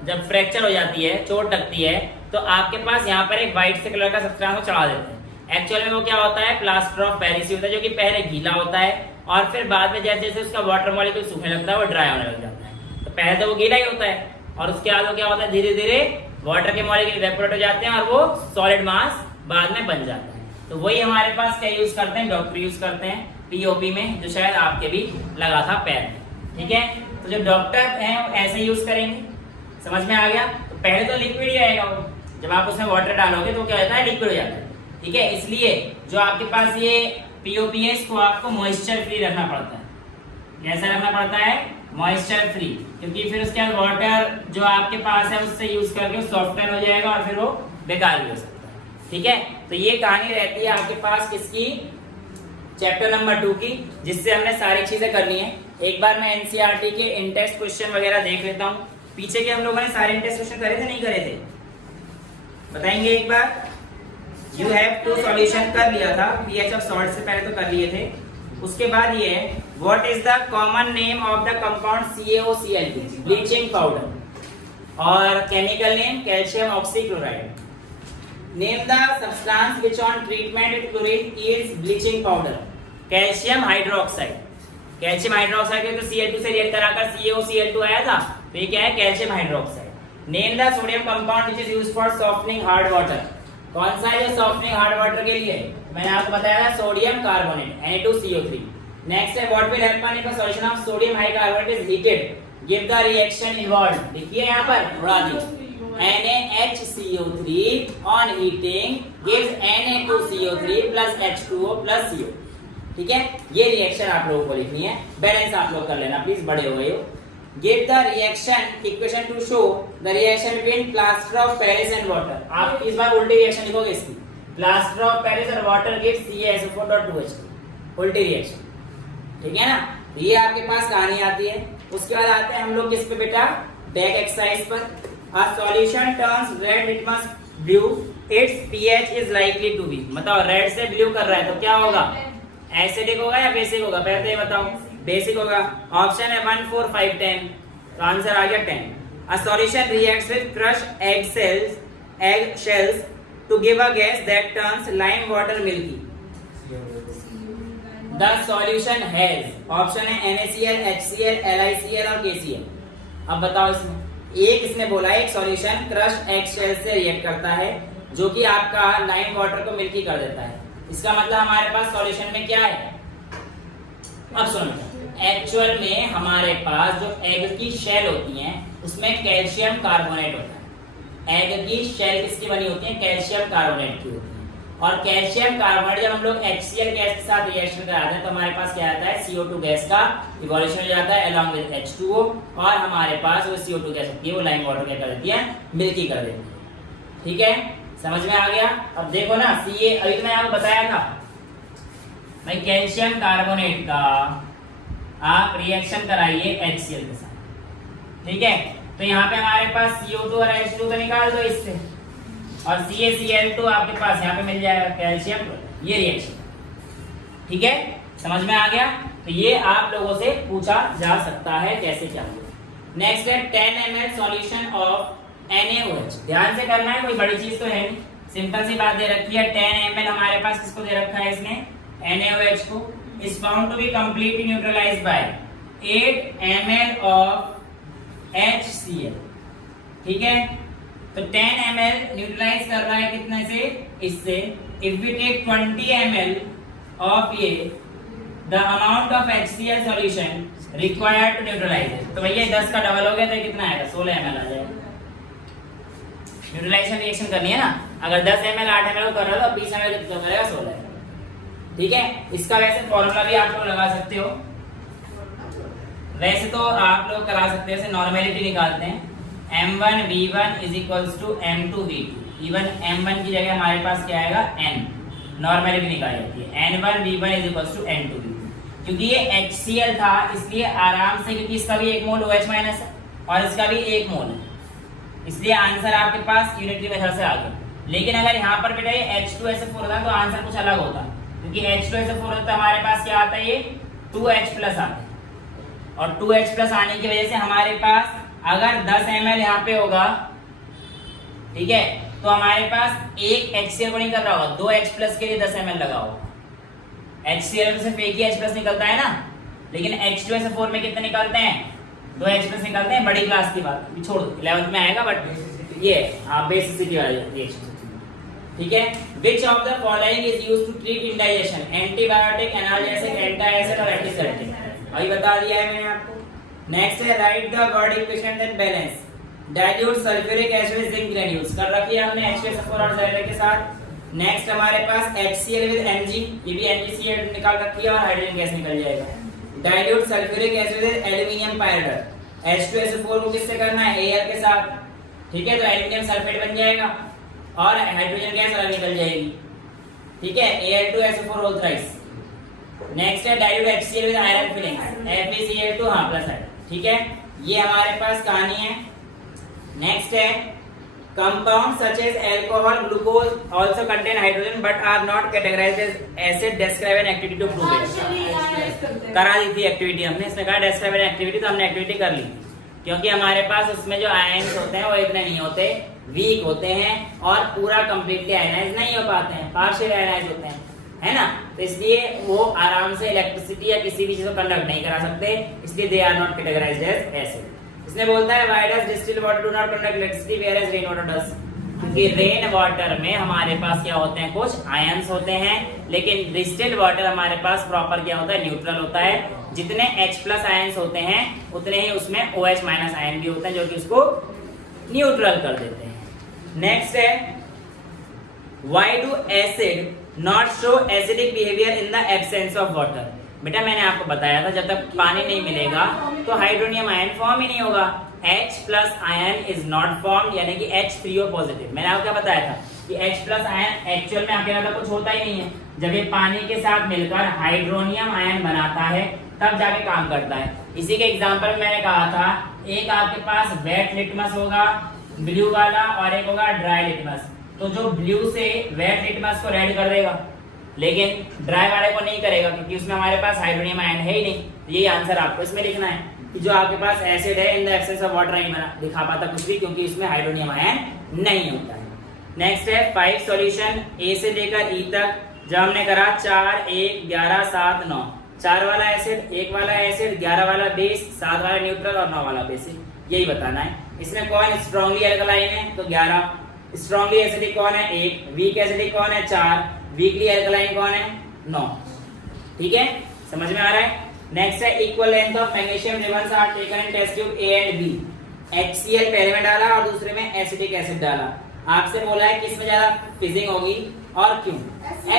जब फ्रैक्चर हो जाती है, चोट लगती है, तो आपके पास यहाँ पर एक व्हाइट से कलर का सब्सटेंस को चढ़ा देते हैं। एक्चुअल में वो क्या होता है, प्लास्टर ऑफ पेरिस होता है, जो कि पहले गीला होता है और फिर बाद में जैसे जैसे उसका वाटर मॉलिक्यूल सूखने लगता है वो ड्राई होने लग जाता है। तो पहले तो वो गीला ही होता है और उसके बाद वो क्या होता है, धीरे धीरे वाटर के मॉलिक्यूल इवेपोरेट हो जाते हैं और वो सॉलिड मास बाद में बन जाता है। तो वही हमारे पास क्या यूज करते हैं, डॉक्टर यूज करते हैं पीओपी में, जो शायद आपके भी लगा था पैर में। ठीक है, तो जो डॉक्टर हैं वो ऐसे यूज करेंगे। समझ में आ गया? तो पहले तो लिक्विड ही आएगा वो, जब आप उसमें वाटर डालोगे तो क्या होता है, लिक्विड हो जाता है। ठीक है, इसलिए जो आपके पास ये पीओपी है इसको आपको मॉइस्चर फ्री रखना पड़ता है। कैसा रखना पड़ता है, मॉइस्चर फ्री, क्योंकि फिर उसके बाद वाटर जो आपके पास है उससे यूज करके सॉफ्टवेयर हो जाएगा और फिर वो बेकार भी हो सकता है। ठीक है, तो ये कहानी रहती है आपके पास किसकी, चैप्टर नंबर 2 की, जिससे हमने सारी चीजें करनी है। एक बार मैं एनसीईआरटी के इंटेस्ट क्वेश्चन वगैरह देख लेता हूँ। पीछे के हम लोगों ने सारे इंटेस्ट क्वेश्चन करे थे, नहीं करे थे, बताएंगे एक बार। यू हैव टू सॉल्यूशन कर लिया था, पीएच ऑफ सॉल्ट से पहले तो कर लिए थे। उसके बाद ये है, what is the common name of the compound CaOCl, bleaching powder, और chemical name calcium oxychloride. Name the substance which on treatment with chlorine yields bleaching powder, calcium hydroxide. Calcium hydroxide के तो Cl2 से react कराकर CaOCl2 आया था, तो ये क्या है, calcium hydroxide. Name the sodium compound which is used for softening hard water. कौन सा है जो सॉफ्टनिंग हार्ड वाटर के लिए, मैंने आपको बताया था सोडियम कार्बोनेट, Na2CO3। नेक्स्ट है, what will happen if a solution of sodium hydroxide is heated, give the reaction involved. देखिए यहाँ पर थोड़ा दी, NaHCO3 on heating gives Na2CO3 plus H2O plus CO। ठीक है, ये रिएक्शन आप लोगों को लिखनी है, बैलेंस आप लोग कर लेना प्लीज, बड़े हो गए हो। Give the reaction equation to show the reaction between plaster of Paris and water। आप इस बार उल्टी रिएक्शन लिखोगे इसकी, plaster of Paris और water gives CaSO4.2H2, उल्टी रिएक्शन। ठीक है ना, ये आपके पास कहानी आती है। उसके बाद आते हैं हम लोग किस पे बेटा, बैक एक्सरसाइज पर। A solution turns red litmus blue, its pH is likely to be। बताओ, रेड से ब्लू कर रहा है तो क्या होगा, एसिडिक होगा या बेसिक होगा, पहले ये बताओ। बेसिक होगा। ऑप्शन है 1, 4, 5, 10, तो आंसर आ गया 10। A solution reacts with crushed egg shells to give a gas that turns lime water milky। The solution has, option है NaCl, HCl, LiCl और KCl। अब बताओ इसमें, एक इसने बोला एक सॉल्यूशन क्रश्ड एग शेल से रिएक्ट करता है जो कि आपका लाइम वाटर को मिल्की कर देता है। इसका मतलब हमारे पास सॉल्यूशन में क्या है, अब सुनो, एक्चुअल में हमारे पास जो एग की शेल होती है उसमें कैल्शियम कार्बोनेट होता है। एग की शेल किसकी बनी होती है, कैल्शियम कार्बोनेट की होती है। और कैल्शियम कार्बोनेट जब हम लोग HCl गैस के साथ रिएक्शन कराते हैं तो हमारे पास क्या आता है, CO2 गैस का इवोल्यूशन हो जाता है अलॉन्ग विद H2O, और हमारे पास वो CO2 गैस होती है वो लाइम वाटर क्या कर देती है, मिल्की कर देती है। ठीक है, समझ में आ गया। अब देखो ना, Ca अभी मैंने आपको बताया था भाई, कैल्शियम कार्बोनेट का आप रिएक्शन कराइए HCl के साथ। ठीक है, तो यहाँ पे हमारे पास CO2 और H2 तो निकाल दो इससे, और CaCl2 आपके पास यहाँ पे मिल जाएगा कैल्शियम, ये रिएक्शन। ठीक है, समझ में आ गया। तो ये आप लोगों से पूछा जा सकता है कैसे क्या होगा। नेक्स्ट है 10 ml सॉल्यूशन ऑफ NaOH। ध्यान से करना है, कोई बड़ी चीज तो है नहीं, सिंपल सी बात दे रखी है। 10 ml हमारे पास किसको दे रखा है इसने, NaOH को। Is found to be completely neutralized by 8 ml of HCl। ठीक है, तो 10 ml न्यूट्रलाइज कर रहा है कितने से, इससे। If we take 20 ml of ये, the amount of HCl solution required to neutralise it, तो भैया 10 का डबल हो गया तो कितना आएगा, 16 ml आ जाएगा। न्यूट्रलाइजेशन रिएक्शन करनी है ना, अगर 10 ml 8 ml कर रहा है तो 20 ml कितना करेगा, 16 ml। ठीक है, इसका वैसे फॉर्मूला भी आप लोग लगा सकते हो, वैसे तो आप लोग करा सकते हैं, नॉर्मेलिटी निकालते हैं, m1 v1 is equals to m2 v2। Even m1 की जगह हमारे पास क्या आएगा n, नॉर्मेलिटी निकाली जाती है, n1 v1 is equals to n2 v2। क्योंकि ये HCl था इसलिए आराम से, क्योंकि इसका भी एक मोल OH माइनस है और इसका भी एक मोल है, इसलिए आंसर आपके पास यूनिटरी मेथड से आ गया। लेकिन अगर यहाँ पर बेटा ये H2SO4 होता तो आंसर कुछ अलग होता, क्योंकि H2SO4 होता तो हमारे पास क्या आता है, ये 2H प्लस आता है, और 2H प्लस आने की वजह से हमारे पास अगर 10 ml यहाँ पे होगा, ठीक है, तो हमारे पास एक HCl को नहीं कर रहा होगा, 2H प्लस के लिए 10 ml लगा होगा। HCl में सिर्फ एक ही H प्लस निकलता है ना, लेकिन H2SO4 में कितने निकलते हैं, 2H प्लस निकलते हैं। बड़ी क्लास की बात भी छोड़ दो, 11th में आएगा, बट ये आप बेसिसिटी वाली रिएक्शन, ठीक है। Which of the following is used to treat indigestion? Antibiotic, analgesic, antacid और एंटीसेप्टिक। अभी बता दिया है मैंने आपको। नेक्स्ट है right the word equation and balance. Dilute sulphuric acid with zinc granules कर रखी है हमने H2SO4 और ज़ाइलर के साथ। नेक्स्ट हमारे पास HCl विद Mg, ये भी NaCl निकाल रखी है और हाइड्रोजन गैस निकल जाएगा। Dilute sulphuric acid with aluminium pyrite, H2SO4 को किससे करना है, Al के साथ, ठीक है, तो एल्युमिनियम सल्फेट बन जाएगा और हाइड्रोजन गैस अलग निकल जाएगी, ठीक है, Al2SO4 होल थ्राइस। नेक्स्ट है dilute HCl with iron filings, FeCl2 हां प्लस है, ठीक है, ये हमारे पास कहानी है। नेक्स्ट है compounds such as alcohol, glucose also contain hydrogen but are not categorized as acid, describe an activity to prove it। करा दी थी एक्टिविटी हमने, इसने कहा describe an activity, तो हमने एक्टिविटी कर ली, क्योंकि हमारे पास उसमें जो आयन्स होते हैं वो इतने नहीं होते, वीक होते हैं और पूरा कंप्लीटली आयनाइज नहीं हो पाते हैं, पार्शियल आयनाइज होते हैं, है ना, तो इसलिए वो आराम से इलेक्ट्रिसिटी या किसी भी चीज को कंडक्ट नहीं करा सकते, इसलिए they are not categorized as acid. इसने बोलता है why does distilled water do not conduct electricity whereas rain water does, क्योंकि रेन वाटर में हमारे पास क्या होते हैं, कुछ आयंस होते हैं, लेकिन डिस्टिल्ड वाटर हमारे पास प्रॉपर क्या होता है, न्यूट्रल होता है। जितने H प्लस आयंस होते हैं उतने ही उसमें OH माइनस आयन भी होते हैं जो कि उसको न्यूट्रल कर देते हैं। नेक्स्ट है why do acid not show acidic behaviour in the absence of water. बेटा मैंने आपको बताया था जब तक पानी नहीं मिलेगा तो हाइड्रोनियम आयन फॉर्म ही नहीं होगा, H plus ion is not formed, यानी कि H3O पॉजिटिव। मैंने आपको क्या बताया था कि H प्लस आयन एक्चुअल में अकेला तो कुछ होता ही नहीं है, जब ये पानी के साथ मिलकर हाइड्रोनियम आयन बनाता है तब जाके काम करता है। इसी के एग्जांपल में मैंने कहा था, एक आपके पास वेट लिटमस होगा ब्लू वाला और एक होगा ड्राई लिटमस, तो जो ब्लू से वेट लिटमस को रेड कर देगा लेकिन ड्राई वाले को नहीं करेगा, क्योंकि उसमें हमारे पास हाइड्रोनियम आयन है ही नहीं। यही आंसर आपको इसमें लिखना है कि जो आपके पास एसिड है in the absence of water नहीं बना दिखा पाता कुछ भी, क्योंकि इसमें हाइड्रोनियम आयन नहीं होता है। नेक्स्ट है 5 सॉल्यूशन ए से लेकर ई तक, जब हमने करा 4, 1, 11, 7, 9, 4 वाला एसिड, 1 वाला एसिड, 11 वाला बेस, 7 वाला न्यूट्रल और 9 वाला बेसिक, यही बताना है। इसमें कौन स्ट्रॉन्गली अल्कलाइन है तो 11, स्ट्रॉन्गली एसिडिक कौन है 1, वीक एसिडिक कौन है 4, वीकली अल्कलाइन कौन है 9, ठीक है, समझ में आ रहा है। नेक्स्ट है equal length of magnesium ribbons are taken in test tube A and B, HCl पहले में डाला और दूसरे में एसिटिक एसिड डाला, आपसे बोला है किस में ज्यादा फिजिंग होगी और क्यों,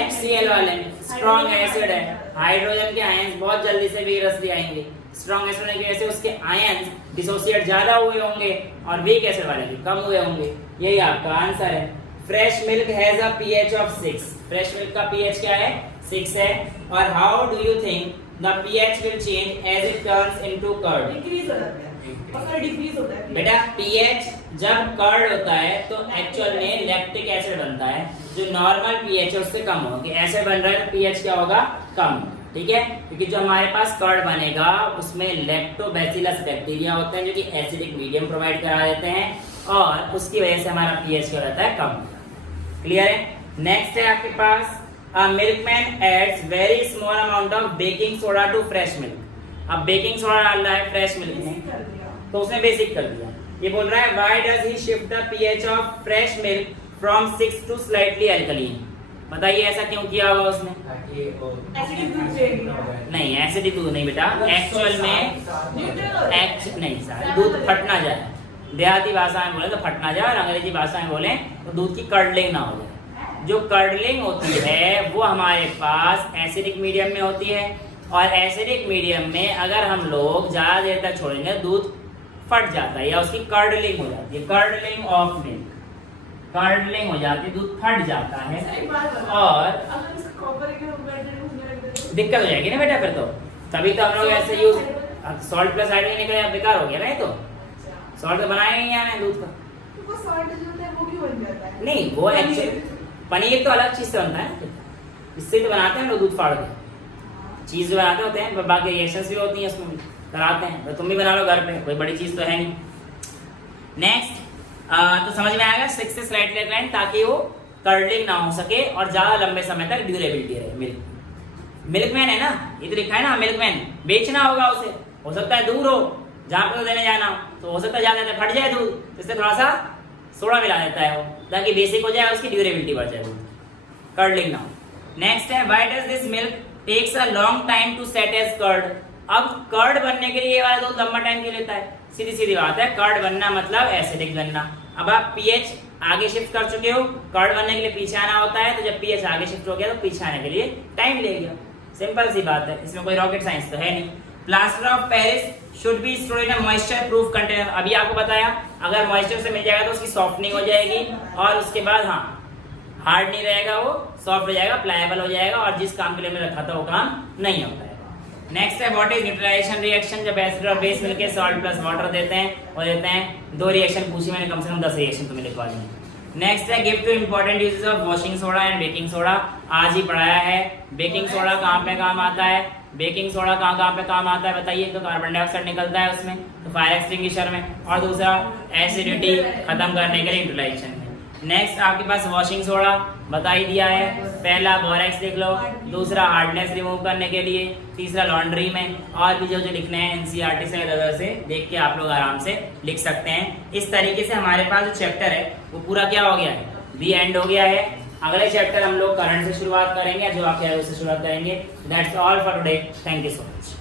HCl वाले में स्ट्रॉन्ग एसिड है, हाइड्रोजन के आयंस बहुत जल्दी से विग्रसली आएंगे, स्ट्रॉन्ग एसिड होने की वजह से उसके आयंस डिसोसिएट ज्यादा हुए होंगे और वीक एसिड वाले भी कम हुए होंगे, यही आपका आंसर है। Fresh milk has a pH of 6, fresh milk का pH क्या है 6 है, और how do you think the pH will change as it turns into curd, increase हो जाता है और डिक्रीज होता है। बेटा pH जब कर्ड होता है तो एक्चुअल में लैक्टिक एसिड बनता है, जो नॉर्मल pH है उससे कम होगा, एसिड बन रहा है तो pH क्या होगा कम, ठीक है, क्योंकि जो हमारे पास कर्ड बनेगा उसमें लैक्टोबैसिलस बैक्टीरिया होते हैं जो कि एसिडिक मीडियम प्रोवाइड करा देते हैं और उसकी वजह से हमारा pH क्या रहता है कम, क्लियर है। नेक्स्ट है आपके पास a milkman adds very small amount of baking soda to fresh milk. अब बेकिंग सोडा डाल रहा है फ्रेश मिल्क में तो उसने बेसिक कर दिया। ये बोल रहा है why does he shift the pH of fresh milk from 6 to slightly alkaline, बताइए ऐसा क्यों किया होगा उसने। एसिडिक दूध चाहिए नहीं एसिडिक दूध नहीं बेटा, एक्चुअल में नहीं सर दूध फट ना जाए, देहाती भाषा में बोले तो फट ना जाए और अंग्रेजी भाषा में बोले तो दूध की कर्डलिंग ना हो जाए। जो कर्डलिंग होती है वो हमारे पास एसिडिक मीडियम में होती है और एसिडिक मीडियम में अगर हम लोग ज्यादा देर तक छोड़ेंगे दूध फट जाता है या उसकी कर्डलिंग हो जाती है, कर्डलिंग ऑफ मिल्क, कर्डलिंग हो जाती है, दूध फट जाता है और अगर इसका कॉपर के ऊपर दिक्कत हो जाएगी ना बेटा फिर तो। तभी तो हम लोग ऐसे यूज सॉल्ट प्लस आयोडीन निकल बेकार हो गया ना, ये तो सॉल्ट तो बनाया ही नहीं है दूध का। तो वो सॉल्ट जो होता है वो क्यों बन जाता है? नहीं वो एक्चुअली पनीर तो अलग चीज से बनता है, इससे तो बनाते हैं लोग दूध फाड़ के, चीज जो बनाते होते हैं, बाकी रिएक्शंस भी होती हैं उसमें कराते हैं, तो तुम भी बना लो घर पे, कोई बड़ी चीज तो है नहीं। नेक्स्ट तो समझ में आएगा 6 से स्लाइटली इंक्लाइंड, ताकि वो कर्लिंग ना हो सके और ज्यादा लंबे समय तक ड्यूरेबिलिटी रहे। मिल्कमैन है ना, ये तो लिखा है ना मिल्कमैन, बेचना होगा उसे, हो सकता है दूर हो जहाँ पे तो देने जाना हो, तो हो सकता है ज्यादा फट जाए दूध, तो इससे थोड़ा सा सोडा मिला देता है वो, ताकि बेसिक हो जाए, उसकी ड्यूरेबिलिटी बढ़ जाए, कर्लिंग ना हो। नेक्स्ट है why does this milk takes a long time to set as curd. अब कर्ड बनने के लिए ये वाला दूध लंबा टाइम क्यों लेता है? सीधी सीधी बात है, कर्ड बनना मतलब एसिडिक बनना। अब आप पीएच आगे शिफ्ट कर चुके हो, कर्ड बनने के लिए पीछे आना होता है, तो जब पीएच आगे शिफ्ट हो गया तो पीछे आने के लिए टाइम लगेगा, सिंपल सी बात है, इसमें कोई रॉकेट साइंस तो है नहीं। Plaster of Paris should be stored in a moisture proof container. अभी आपको बताया अगर मॉइस्चर से मिल जाएगा तो उसकी सॉफ्टनिंग हो जाएगी और उसके बाद हाँ हार्ड नहीं रहेगा, वो सॉफ्ट हो जाएगा, प्लायबल हो जाएगा और जिस काम के लिए मैंने रखा था वो काम नहीं हो पाएगा। नेक्स्ट है व्हाट इज न्यूट्रलाइजेशन रिएक्शन। जब एसिड और बेस मिलकर सॉल्ट प्लस वाटर देते हैं और देते हैं, 2 रिएक्शन पूछी मैंने, कम से कम 10 रिएक्शन तुम्हें लिखवा दी। नेक्स्ट है give two important uses of washing soda and baking soda. आज ही पढ़ाया है बेकिंग सोडा कहाँ पे काम आता है, बेकिंग सोडा कहाँ पे काम आता है बताइए। तो कार्बन डाइऑक्साइड निकलता है उसमें, तो फायर एक्सटिंग्विशर में, और दूसरा एसिडिटी खत्म करने के लिए न्यूट्रलाइजेशन में। नेक्स्ट आपके पास वॉशिंग सोडा बता ही दिया है, पहला बोरेक्स लिख लो, दूसरा हार्डनेस रिमूव करने के लिए, तीसरा लॉन्ड्री में, और भी जो लिखने हैं एनसीईआरटी से नजर से देख के आप लोग आराम से लिख सकते हैं। इस तरीके से हमारे पास जो चैप्टर है वो पूरा क्या हो गया है, दी एंड हो गया है। अगले चैप्टर हम लोग करंट से शुरुआत करेंगे, जो आपके उससे शुरुआत करेंगे। That's all for today, thank you so much.